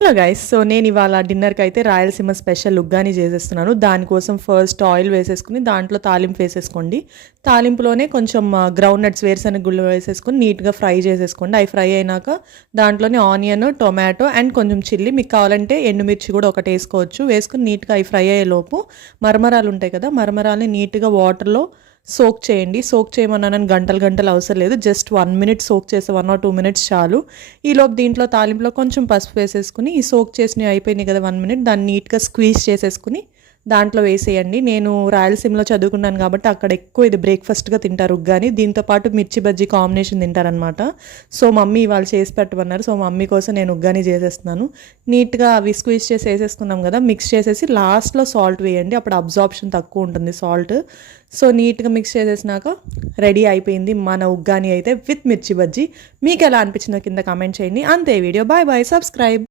Hello guys, so నేను ఇవాళ డిన్నర్కి అయితే రాయలసీమ స్పెషల్ ఉగ్గాని చేసేస్తున్నాను. దానికోసం ఫస్ట్ ఆయిల్ వేసేసుకుని దాంట్లో తాలింపు వేసేసుకోండి. తాలింపులోనే కొంచెం గ్రౌండ్ నట్స్ వేరుశనగ గుళ్ళు వేసేసుకుని నీట్గా ఫ్రై చేసేసుకోండి. అవి ఫ్రై అయినాక దాంట్లోనే ఆనియన్, టొమాటో అండ్ కొంచెం చిల్లీ, మీకు కావాలంటే ఎండుమిర్చి కూడా ఒకటి వేసుకోవచ్చు. వేసుకుని నీట్గా అవి ఫ్రై అయ్యేలోపు మరమరాలు ఉంటాయి కదా, మరమరాలని నీట్గా వాటర్లో సోక్ చేయండి. సోక్ చేయమన్నానని గంటలు అవసరం లేదు, జస్ట్ 1 minute సోక్ చేస్తే 1 or 2 minutes చాలు. ఈలోపు దీంట్లో తాలింపులో కొంచెం పసుపు వేసేసుకుని ఈ సోక్ చేసినవి అయిపోయినాయి కదా 1 minute, దాన్ని నీట్గా స్క్వీజ్ చేసేసుకుని దాంట్లో వేసేయండి. నేను రాయలసీమలో చదువుకున్నాను కాబట్టి అక్కడ ఎక్కువ ఇది బ్రేక్ఫాస్ట్గా తింటారు ఉగ్గాని. దీంతోపాటు మిర్చి బజ్జీ కాంబినేషన్ తింటారనమాట. సో మమ్మీ వాళ్ళు చేసి పెట్టమన్నారు, సో మమ్మీ కోసం నేను ఉగ్గాని చేసేస్తున్నాను. నీట్గా అవి స్క్వీజ్ చేసి వేసేసుకున్నాం కదా, మిక్స్ చేసేసి లాస్ట్లో సాల్ట్ వేయండి, అప్పుడు అబ్జార్ప్షన్ తక్కువ ఉంటుంది సాల్ట్. సో నీట్గా మిక్స్ చేసేసినాక రెడీ అయిపోయింది మన ఉగ్గాని అయితే విత్ మిర్చి బజ్జీ. మీకు ఎలా అనిపించిందో కింద కామెంట్ చేయండి. అంతే వీడియో. Bye bye, subscribe.